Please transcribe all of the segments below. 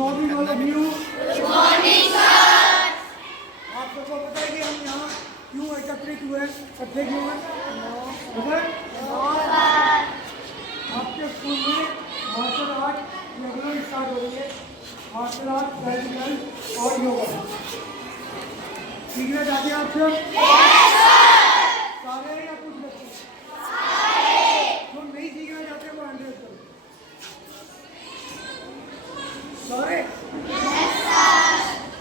Morning all of you. Good morning sir. आप सबको पता है कि हम यहाँ क्यों एकत्रित हुए, इकट्ठे क्यों हैं? आपके स्कूल में मार्शल आर्ट रेगुलर स्टार्ट हो रही है। मार्शल आर्ट, प्रैक्टिकल और योगा सीखना चाहते हैं आप सब? सारे या कुछ बच्चे? जो नहीं सीखना चाहते वो 100 करो। सारे?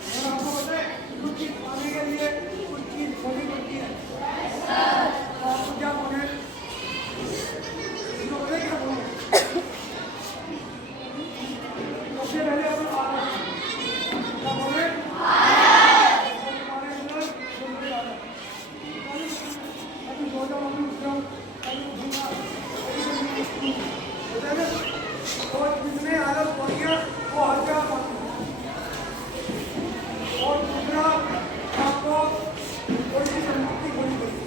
और आपको पता है कुछ चीज पाने के लिए कुछ चीज खोनी पड़ती है। आपको क्या बोले? इसको बोले क्या बोले? सबसे पहले अपन क्या बोले? हमारे अंदर सुंदर आ रहा है। अभी सोचा मम्मी उठ जाऊँ, अभी उठूंगा, होता है ना? तो जिसने आलस हो गया वो हर जगह पाते हैं। और दूसरा आपको थोड़ी सी संपत्ति खोनी पड़ेगी।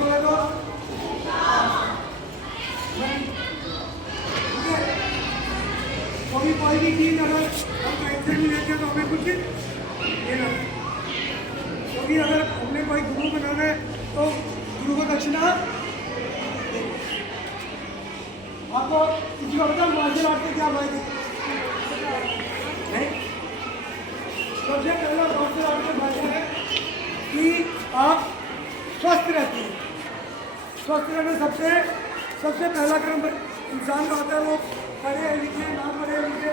बोले तो कोई भी चीज अगर हम पैसे भी लेते हैं तो हमें कुछ देना, क्योंकि अगर हमने कोई गुरु बनाना है तो गुरु को दक्षिणा। आपको किसी को पता मार्शल आर्ट के क्या फायदे? नहीं, सबसे पहला मार्शल आर्ट का फायदा है कि आप स्वस्थ रहते हैं। स्वस्थ रहने सबसे पहला क्रम इंसान का होता है, वो पढ़े लिखे ना पढ़े लिखे,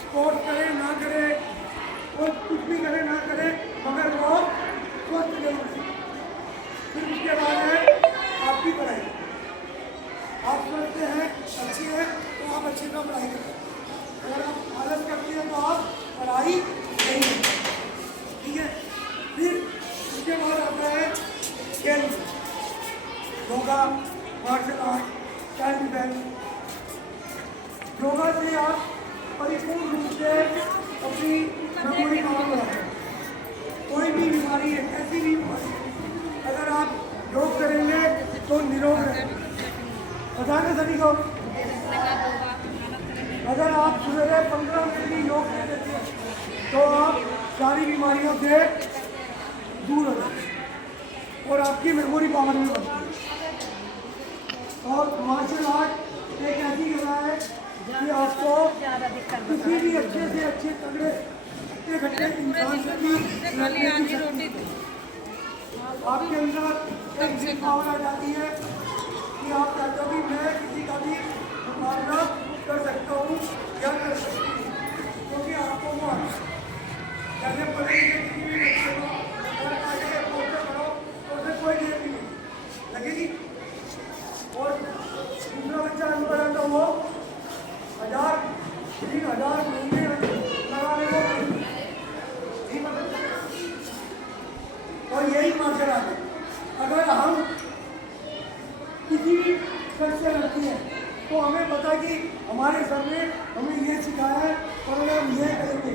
स्पोर्ट्स करे ना करे, और कुछ भी करे ना करे, मगर वो स्वस्थ जरूर है। फिर उसके बाद है आपकी पढ़ाई। आप स्वस्थ हैं, अच्छी है तो आप अच्छे से पढ़ाई करें। अगर आप आलस करते हैं तो आप पढ़ाई नहीं करें, ठीक है। फिर उसके बाद आता है खेल, yoga, martial art, self defence. Yoga से आप परिपूर्ण रूप से अपनी मेमोरी पावर बढ़ाते हैं। कोई भी बीमारी है, ऐसी भी बीमारी है, अगर आप योग करेंगे तो निरोग रहेंगे। पता है सभी को? अगर आप सुबह 15 मिनट भी योग कर लेते हैं तो आप सारी बीमारियों से दूर हो जाते हैं और आपकी मेमोरी पावर भी बढ़ती है। और मार्शल आर्ट एक ऐसी कला है कि आपको किसी भी अच्छे से अच्छे तगड़े घटने इंसान से भी आपके अंदर एक जिद पावर आ जाती है कि आप चाहते हो कि मैं किसी का भी मुकाबला कर सकता हूँ या कर सकती हूँ, क्योंकि आपको वो जैसे पढ़े लिखे किसी भी बच्चे को अगर आगे पोस्टर करो तो उसे कोई देर नहीं लगेगी। और दूसरा बच्चा अनपढ़ है तो वो 1000 3000 महीने लगाने को नहीं मदद करता। और यही मार्शल आर्ट है। अगर हम किसी भी शख्स से लड़ते हैं तो हमें पता है कि हमारे सर ने हमें ये सिखाया है और अगर हम ये करेंगे,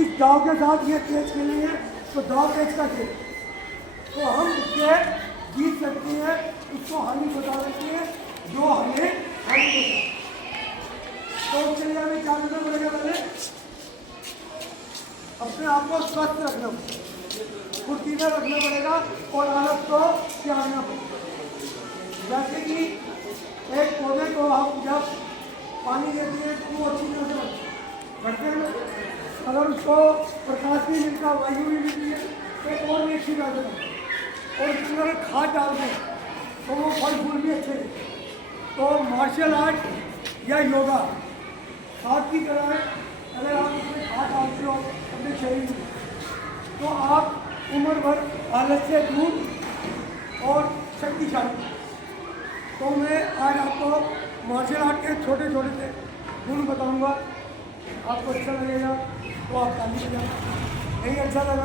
इस दाव के साथ ये तेज खेलेंगे तो दाव तेज का खेल, तो हम उससे जीत सकते हैं, उसको हानि बता सकते हैं जो हमें हानि होती है। तो उसके लिए हमें क्या करना पड़ेगा? पहले अपने आप को स्वस्थ रखना, फुर्तीला रखना पड़ेगा और आलस को त्यागना पड़ेगा। जैसे कि एक पौधे को हम जब पानी देते हैं तो वो अच्छी तरह से बढ़ते हैं। अगर उसको प्रकाश भी मिलता, वायु भी मिलती है तो और भी अच्छी बात है। और उसमें अगर खाद डालते हैं तो वो फल फूल भी अच्छे देते हैं। तो मार्शल आर्ट या योगा खाद की तरह है। अगर आप उसमें खाद डालते हो अपने शरीर में तो आप उम्र भर आलस से दूर और शक्तिशाली। तो मैं आज आपको मार्शल आर्ट के छोटे छोटे से गुण बताऊंगा। आपको अच्छा लगेगा तो आप ताली बजाएं, नहीं अच्छा लगा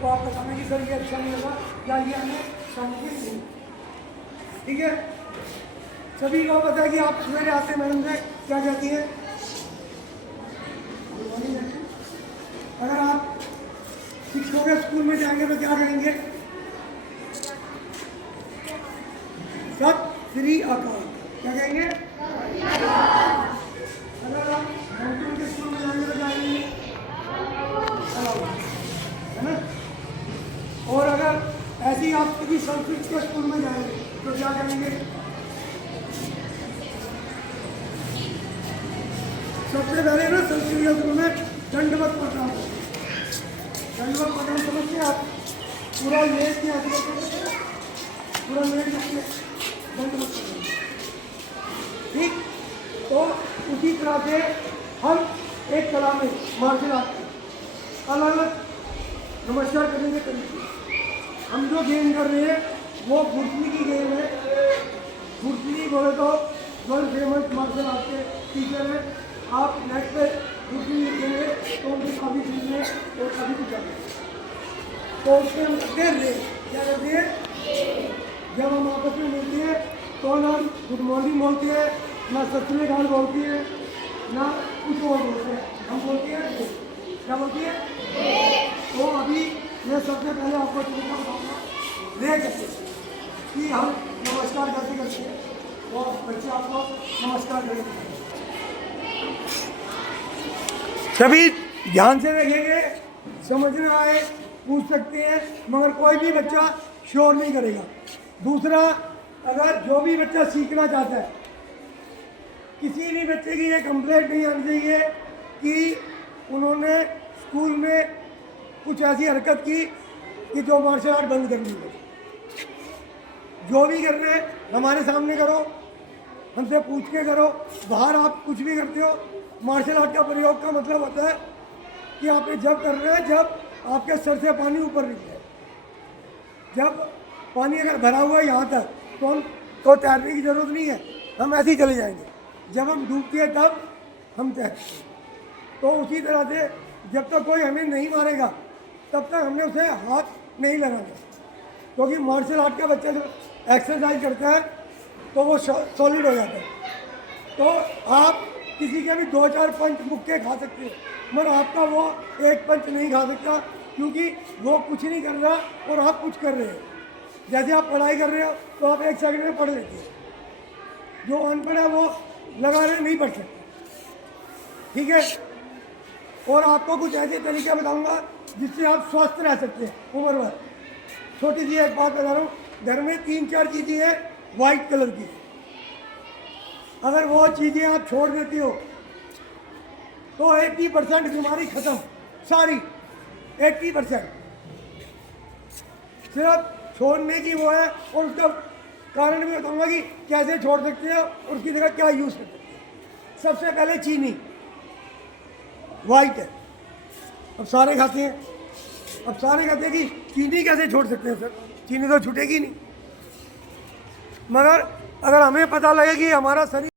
तो आप बताना कि सर ये अच्छा नहीं लगा या ये हमें समझ नहीं। ठीक है, सभी को पता है कि आप सवेरे आते मैडम से क्या कहती है? अगर आप शिक्षकों के स्कूल में जाएंगे तो क्या करेंगे? सत श्री अकाल। क्या कहेंगे? अगर आप के स्कूल में संस्कृत के स्कूल में जाएंगे तो क्या करेंगे? सबसे पहले ना संस्कृत के स्कूल में दंडवत प्रणाम, दंडवत प्रणाम समझते हैं आप? पूरा लेख के आगे पूरा लेख करके दंडवत प्रणाम, ठीक। तो उसी तरह से हम एक कला में मार्शल आर्ट अलग अलग नमस्कार करेंगे तरीके। हम जो गेम कर रहे हैं वो गुरसली की गेम है। गुरसली बोले तो वर्ल्ड फेमस मार्शल आर्ट के टीचर हैं। आप नेट पे गुरसली लिखेंगे तो उनकी काफ़ी चीज़ें और काफ़ी कुछ आते हैं। तो उसमें हम करते हैं क्या करते हैं? जब हम आपस में मिलते हैं तो ना गुड मॉर्निंग बोलते हैं, ना सत श्री अकाल बोलती है, ना कुछ और बोलते हैं। हम बोलते हैं क्या बोलती है? तो अभी मैं सबसे पहले आपको तरीका बताऊंगा ले करके कि हम नमस्कार कैसे करते हैं और बच्चे आपको नमस्कार करेंगे। सभी ध्यान से देखेंगे, समझ में आए पूछ सकते हैं, मगर कोई भी बच्चा शोर नहीं करेगा। दूसरा, अगर जो भी बच्चा सीखना चाहता है, किसी भी बच्चे की ये कंप्लेंट नहीं आनी चाहिए कि उन्होंने स्कूल में कुछ ऐसी हरकत की कि जो मार्शल आर्ट बंद कर दी है। जो भी कर रहे हैं हमारे सामने करो, हमसे पूछ के करो। बाहर आप कुछ भी करते हो, मार्शल आर्ट का प्रयोग का मतलब होता है कि आप ये जब कर रहे हैं जब आपके सर से पानी ऊपर निकले। जब पानी अगर भरा हुआ है यहाँ तक तो तैरने की ज़रूरत नहीं है, हम ऐसे ही चले जाएंगे। जब हम डूबते हैं तब हम तैरते हैं। तो उसी तरह से जब तक कोई हमें नहीं मारेगा तब तक हमने उसे हाथ नहीं लगाना, क्योंकि मार्शल आर्ट का बच्चा जब एक्सरसाइज करता है तो वो सॉलिड हो जाता है। तो आप किसी के भी 2-4 पंच मुक्के खा सकते हो, मगर आपका वो एक पंच नहीं खा सकता, क्योंकि वो कुछ नहीं कर रहा और आप कुछ कर रहे हो। जैसे आप पढ़ाई कर रहे हो तो आप 1 सेकंड में पढ़ लेते हो, जो अनपढ़ है वो लगा रहे नहीं पढ़ सकते, ठीक है। और आपको कुछ ऐसे तरीके बताऊंगा जिससे आप स्वस्थ रह सकते हैं उम्र भर। छोटी सी एक बात बता रहा हूँ, घर में 3-4 चीज़ें हैं वाइट कलर की, अगर वो चीज़ें आप छोड़ देती हो तो 80% बीमारी खत्म, सारी 80% सिर्फ छोड़ने की वो है। और उसका कारण भी बताऊंगा कि कैसे छोड़ सकते हैं और उसकी जगह क्या यूज़ कर सकते हैं। सबसे पहले चीनी वाइट है, अब सारे खाते हैं। अब सारे कहते हैं कि चीनी कैसे छोड़ सकते हैं सर, चीनी तो छूटेगी नहीं। मगर अगर हमें पता लगे कि हमारा शरीर